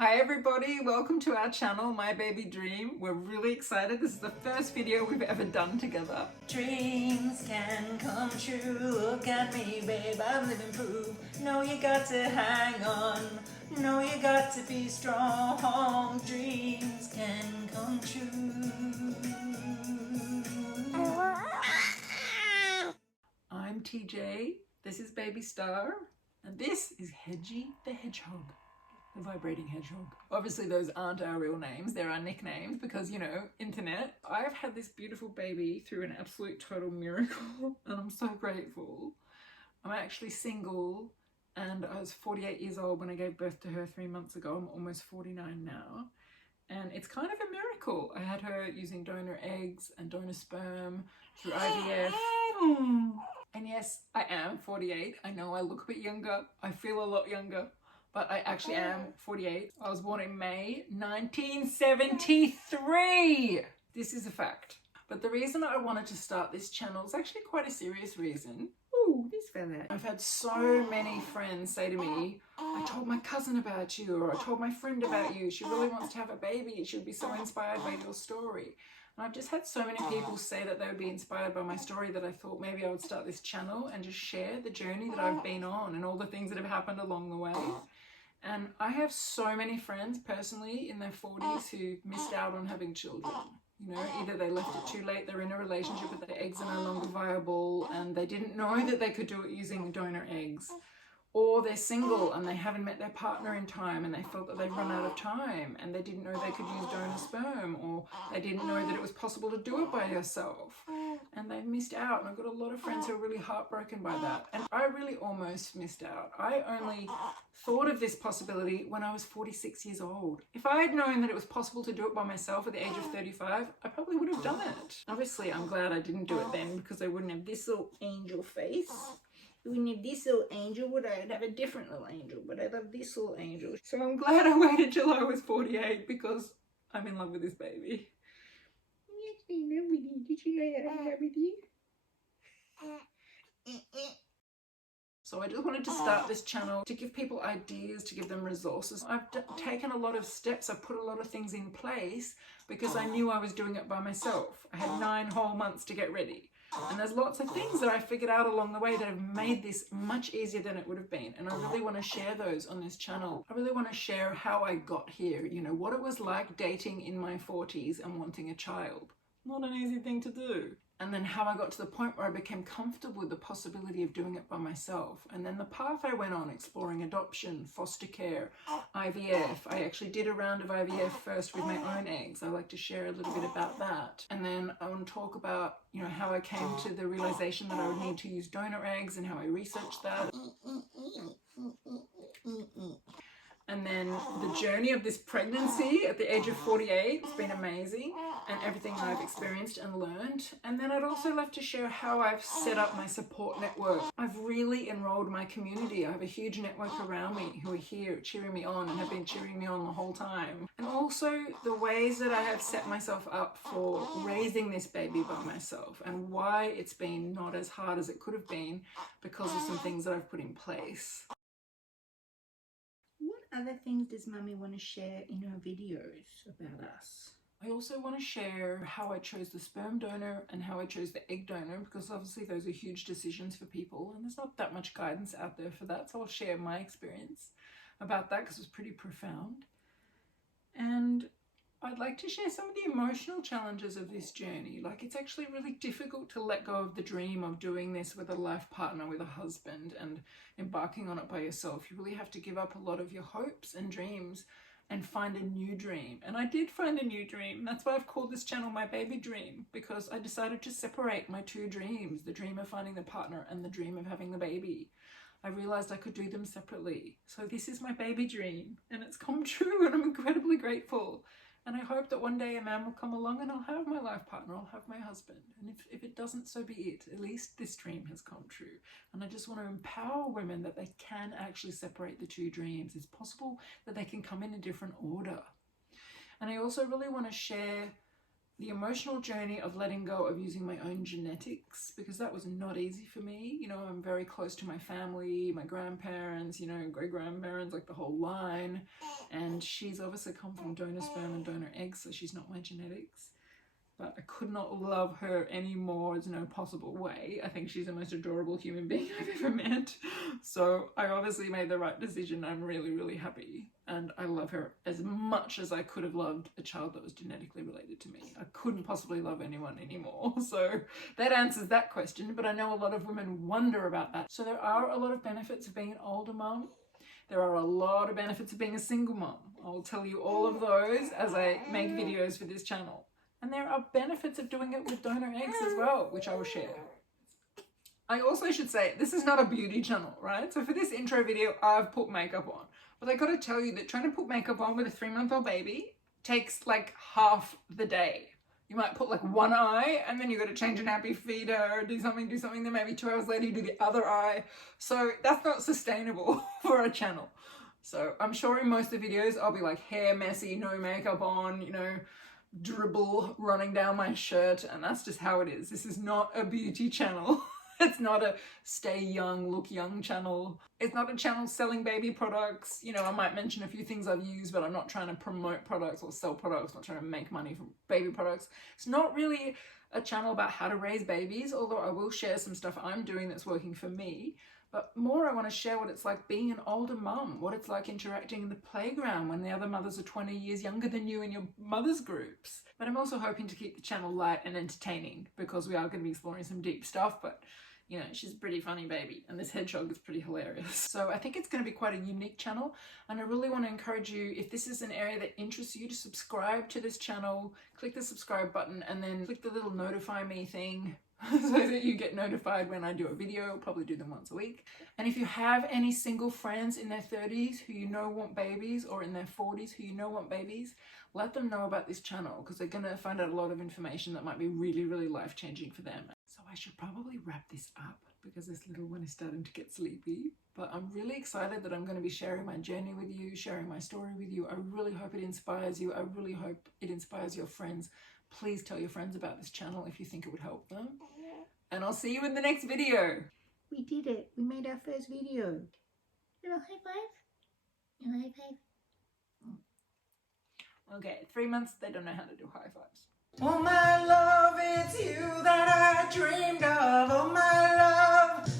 Hi everybody, welcome to our channel, MyBabyDream. We're really excited. This is the first video we've ever done together. Dreams can come true. Look at me, babe, I'm living proof. No, you got to hang on. No, you got to be strong. Dreams can come true. I'm TJ, this is Baby Star, and this is Hedgie the Hedgehog. The vibrating hedgehog. Obviously those aren't our real names, they're our nicknames because, you know, internet. I've had this beautiful baby through an absolute total miracle and I'm so grateful. I'm actually single and I was 48 years old when I gave birth to her 3 months ago. I'm almost 49 now. And it's kind of a miracle. I had her using donor eggs and donor sperm through IVF. And yes, I am 48. I know I look a bit younger. I feel a lot younger. But I actually am 48. I was born in May 1973. This is a fact. But the reason I wanted to start this channel is actually quite a serious reason. Ooh, this fella. I've had so many friends say to me, I told my cousin about you, or I told my friend about you. She really wants to have a baby. She would be so inspired by your story. And I've just had so many people say that they would be inspired by my story that I thought maybe I would start this channel and just share the journey that I've been on and all the things that have happened along the way. And I have so many friends personally in their 40s who missed out on having children. You know, either they left it too late, they're in a relationship but their eggs are no longer viable and they didn't know that they could do it using donor eggs. Or they're single and they haven't met their partner in time and they felt that they've run out of time and they didn't know they could use donor sperm, or they didn't know that it was possible to do it by yourself. And they've missed out, and I've got a lot of friends who are really heartbroken by that. And I really almost missed out. I only thought of this possibility when I was 46 years old. If I had known that it was possible to do it by myself at the age of 35, I probably would have done it. Obviously, I'm glad I didn't do it then because I wouldn't have this little angel face. I wouldn't have this little angel, would I? I'd have a different little angel, but I'd have this little angel. So I'm glad I waited till I was 48 because I'm in love with this baby. Did you know that I'm in love with you? So I just wanted to start this channel to give people ideas, to give them resources. I've taken a lot of steps, I've put a lot of things in place because I knew I was doing it by myself. I had 9 whole months to get ready. And there's lots of things that I figured out along the way that have made this much easier than it would have been. And I really want to share those on this channel. I really want to share how I got here, you know, what it was like dating in my 40s and wanting a child. Not an easy thing to do. And then how I got to the point where I became comfortable with the possibility of doing it by myself. And then the path I went on, exploring adoption, foster care, IVF. I actually did a round of IVF first with my own eggs. I like to share a little bit about that. And then I want to talk about, you know, how I came to the realization that I would need to use donor eggs and how I researched that. And then the journey of this pregnancy at the age of 48, it's been amazing, and everything I've experienced and learned. And then I'd also love to share how I've set up my support network. I've really enrolled my community. I have a huge network around me who are here cheering me on and have been cheering me on the whole time. And also the ways that I have set myself up for raising this baby by myself and why it's been not as hard as it could have been because of some things that I've put in place. What other things does Mummy want to share in her videos about us? I also want to share how I chose the sperm donor and how I chose the egg donor, because obviously those are huge decisions for people and there's not that much guidance out there for that. So I'll share my experience about that because it was pretty profound. And I'd like to share some of the emotional challenges of this journey. Like, it's actually really difficult to let go of the dream of doing this with a life partner, with a husband, and embarking on it by yourself. You really have to give up a lot of your hopes and dreams and find a new dream. And I did find a new dream. That's why I've called this channel My Baby Dream, because I decided to separate my 2 dreams, the dream of finding the partner and the dream of having the baby. I realized I could do them separately. So this is my baby dream and it's come true and I'm incredibly grateful. And I hope that one day a man will come along and I'll have my life partner, I'll have my husband. And if it doesn't, so be it. At least this dream has come true. And I just want to empower women that they can actually separate the 2 dreams. It's possible that they can come in a different order. And I also really want to share the emotional journey of letting go of using my own genetics, because that was not easy for me. You know, I'm very close to my family, my grandparents, you know, great-grandparents, like the whole line. And she's obviously come from donor sperm and donor eggs, so she's not my genetics. But I could not love her anymore. There's no possible way. I think she's the most adorable human being I've ever met. So I obviously made the right decision. I'm really, really happy. And I love her as much as I could have loved a child that was genetically related to me. I couldn't possibly love anyone anymore. So that answers that question. But I know a lot of women wonder about that. So there are a lot of benefits of being an older mum. There are a lot of benefits of being a single mum. I'll tell you all of those as I make videos for this channel. And there are benefits of doing it with donor eggs as well, which I will share. I also should say, this is not a beauty channel, right? So for this intro video, I've put makeup on. But I gotta tell you that trying to put makeup on with a 3-month-old baby takes like half the day. You might put like one eye and then you gotta change a nappy, feed her, do something, then maybe 2 hours later you do the other eye. So that's not sustainable for a channel. So I'm sure in most of the videos, I'll be like hair messy, no makeup on, you know, dribble running down my shirt, and that's just how it is. This is not a beauty channel. It's not a stay young, look young channel. It's not a channel selling baby products. You know, I might mention a few things I've used, but I'm not trying to promote products or sell products, not trying to make money from baby products. It's not really a channel about how to raise babies, although I will share some stuff I'm doing that's working for me. But more, I want to share what it's like being an older mum, what it's like interacting in the playground when the other mothers are 20 years younger than you in your mothers groups. But I'm also hoping to keep the channel light and entertaining, because we are going to be exploring some deep stuff, but you know, she's a pretty funny baby and this hedgehog is pretty hilarious. So I think it's going to be quite a unique channel, and I really want to encourage you, if this is an area that interests you, to subscribe to this channel, click the subscribe button and then click the little notify me thing so that you get notified when I do a video. I'll probably do them once a week. And if you have any single friends in their 30s who you know want babies, or in their 40s who you know want babies, let them know about this channel, because they're going to find out a lot of information that might be really, really life-changing for them. So I should probably wrap this up, because this little one is starting to get sleepy. But I'm really excited that I'm going to be sharing my journey with you, sharing my story with you. I really hope it inspires you. I really hope it inspires your friends. Please tell your friends about this channel if you think it would help them. And I'll see you in the next video. We did it. We made our first video. Little high five. Little high five. Okay, 3 months, they don't know how to do high fives. Oh my love, it's you that I dreamed of. Oh my love,